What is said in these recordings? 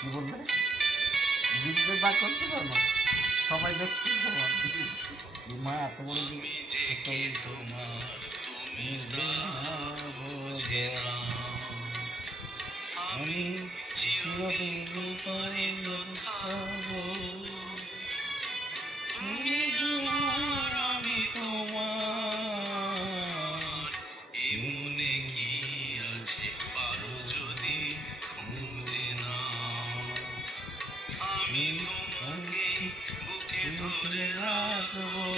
কি বলবে? জিজ্ঞেস বা করতে পারো, সবাই দেখছে তোমার মা এত বড় তোমার তুমি বোঝে না, আমি চিরদিন পরে থাকবো, তুমি যে আমার আমি তোমার, এমনে কি আছে পারো যদি খুঁজে না, আমি তোমাকে বুকে ধরে রাখবো,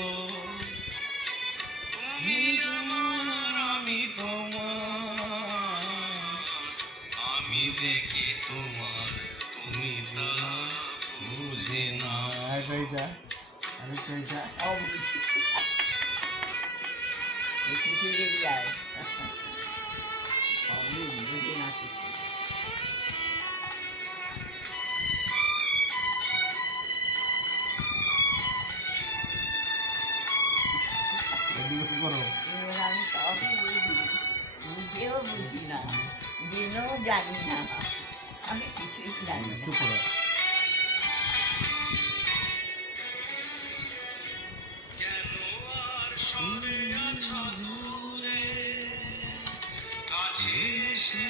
তুমি আমার আমি তোমার, আমি যে কি তোমার তুমি তা বুঝে না। আমি কইটা কিছুই রেগে যায় সবই বুঝে না কিছু। করো এবার আমি সবই বুঝি, বুঝেও বুঝি না, জেনেও জানি না, আমি কিছুই জানি না। চুপ করো। কেন আর সরে আছো দূরে, কাছে এসে